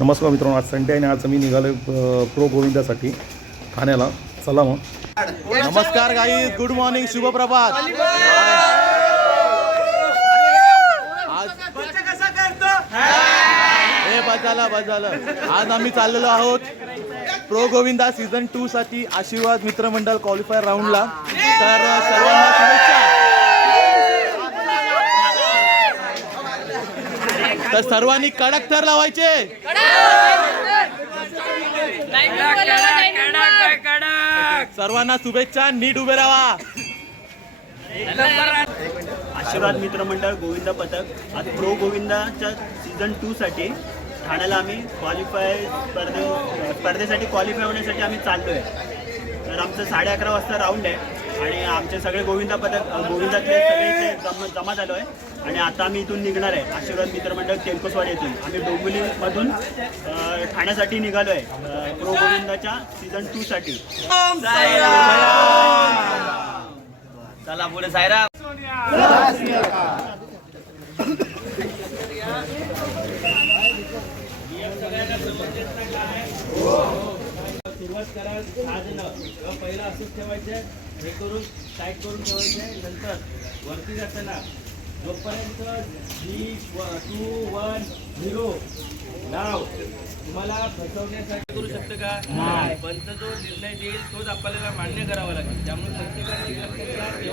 नमस्कार मित्रांनो आज संडे आणि आज मी निघालो प्रो गोविंदासाठी ठाण्याला. चला मग. नमस्कार गाई गुड मॉर्निंग शुभप्रभात. आज हे बजाला बजाला. आज आम्ही चाललेलो आहोत प्रो गोविंदा सीझन टू साठी आशीर्वाद मित्रमंडळ क्वालिफायर राऊंडला तर सर्वांना शुभेच्छा. तर सर्वांनी कडक थर लावायचे. सर्वांना शुभेच्छा नीट उभे राहा. आशीर्वाद मित्रमंडळ गोविंदा पथक आज प्रो गोविंदाच्या सीझन टूसाठी ठाण्याला आम्ही क्वालिफाय स्पर्धे स्पर्धेसाठी क्वालिफाय होण्यासाठी आम्ही चाललो आहे तर आमचं साडे अकरा वाजता राऊंड आहे आणि आमचे सगळे गोविंदा पथक गोविंदातले सगळे जमा झालो आहे आणि आता आम्ही इथून निघणार आहे. आशीर्वाद मित्रमंडळ तेलकोसवाडी येथून. आम्ही डोंबिवलीमधून अ, ठाण्यासाठी निघालो आहे प्रो गोविंदाच्या सीझन टूसाठी चला पुढे सायरा सुरुवात करा पहिलं असंच ठेवायचं हे करून टाईट करून ठेवायचं नंतर वरती जाताना जोपर्यंत थ्री टू वन झिरो. नाव तुम्हाला फसवण्यासाठी करू शकतं का? पंच जो निर्णय देईल तोच आपल्याला मान्य करावा लागेल. त्यामुळे प्रत्येकाने एक लक्षात घ्या,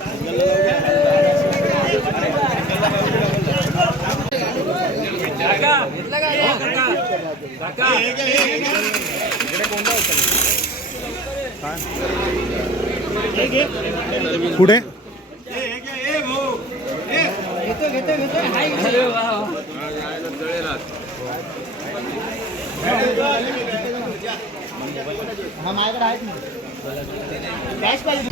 सोनिया. महाराज की. गाड्या कुठे आहेत बस ऑल द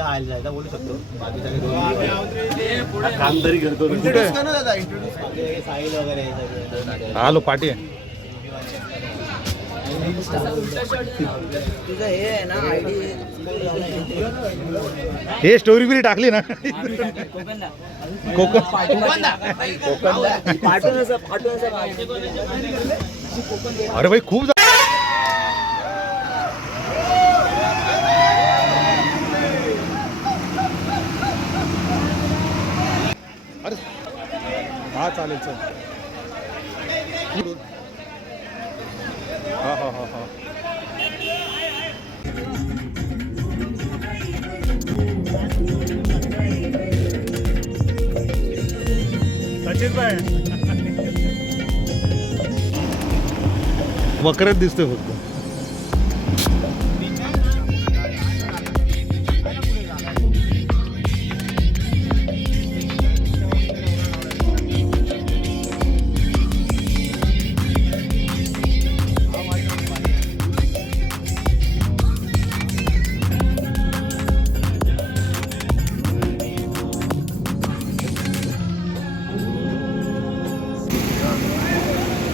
जिंकूनच येणार कुठे बोलू शकतो. काम तरी करतो साहिल वगैरे आहे तुझं हे आहे ना आयडी हे स्टोरी बिरी टाकली ना. कोकण. असं अरे भाई खूप अरे हा चालेल चल. हा हा हा हा. सचिन भाई वक्रच दिसतोय फक्त.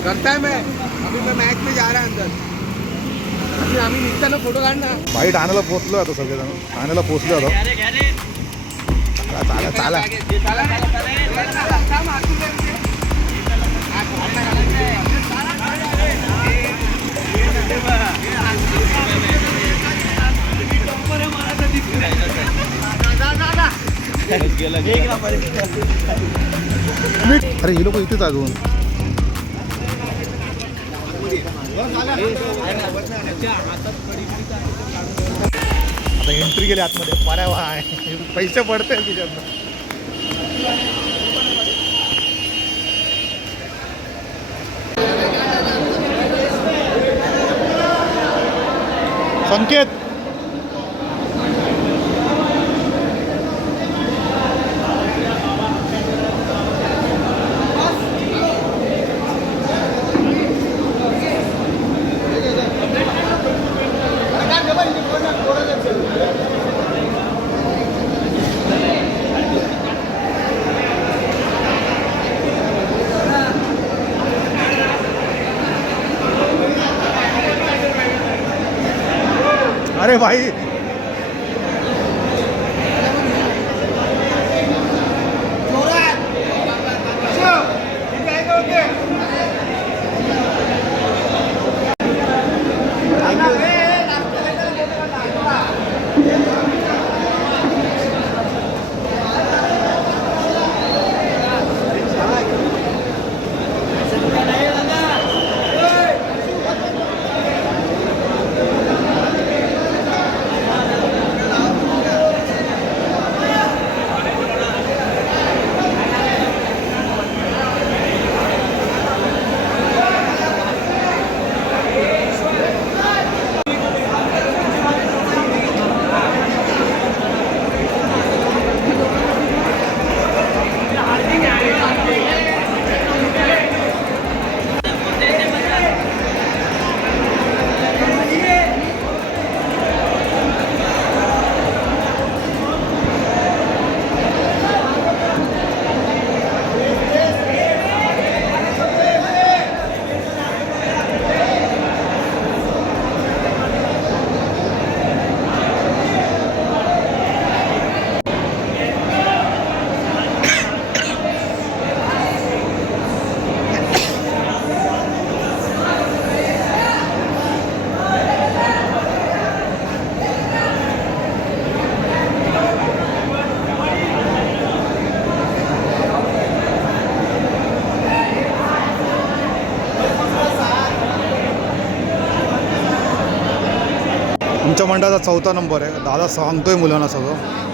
करता है मैं। अभी मैं मैच में जा रहा है अंदर। अभी आम्ही निघताना फोटो काढ ना भाई ठाण्याला पोहोचलो आता सगळेजण. ठाण्याला पोहोचलो आता. चला चला चला. अरे हे लोक इथेच अजून आता एंट्री केली आतमध्ये. बऱ्या वाय पैसे पडते तिच्यातनं. संकेत. अरे भाई आमच्या मंडळाचा चौथा नंबर आहे दादा सांगतोय मुलांना सगळं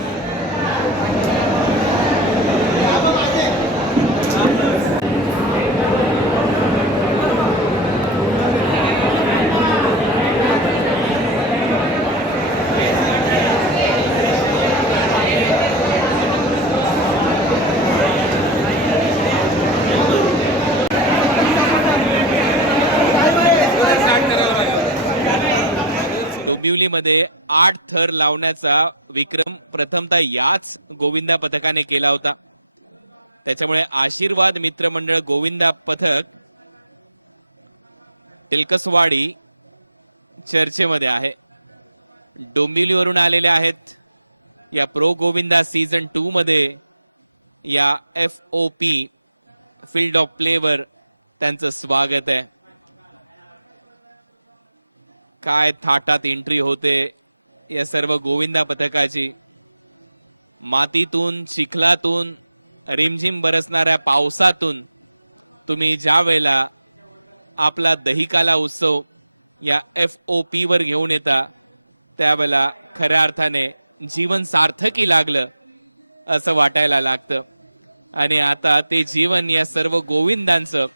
विक्रम प्रथमतः याच गोविंदा पथकाने केला होता. त्याच्यामुळे आशीर्वाद मित्रमंडळ गोविंदा पथक तिलकसवाडी चर्चेमध्ये आहे. डोंबिवलीवरून आलेले आहेत. या प्रो गोविंदा सीझन टू मध्ये या F O P field of प्लेवर त्यांचं स्वागत आहे. काय थाटात एंट्री होते. या सर्व गोविंदा पथकाची. मातीतून चिखलातून रिमझिम बरसणाऱ्या पावसातून तुम्ही ज्या वेळेला आपला दहिकाला उत्सव या एफ ओ पी वर घेऊन येता त्यावेळेला खऱ्या अर्थाने जीवन सार्थकी लागलं असं वाटायला लागतं. आणि आता ते जीवन या सर्व गोविंदांचं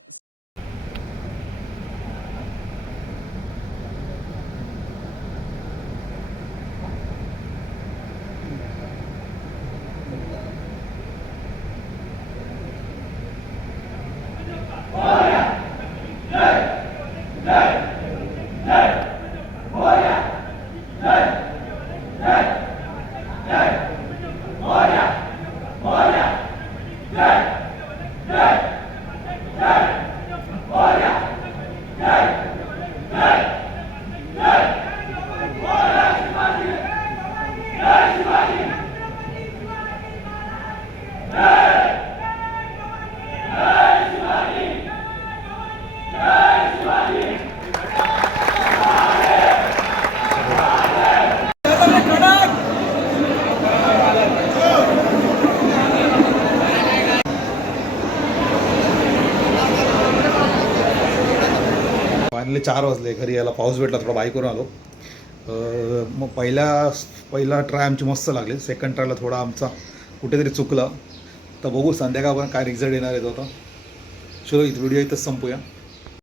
चार वाजले. घरी यायला पाऊस भेटला थोडा बाईकवरून आलो. मग पहिल्या पहिला ट्राय आमची मस्त लागली. सेकंड ट्रायला थोडा आमचा कुठेतरी चुकला. तर बघू संध्याकाळपर्यंत काय रिझल्ट येणार आहे तो आता. चलो इथं व्हिडिओ इथंच संपूया.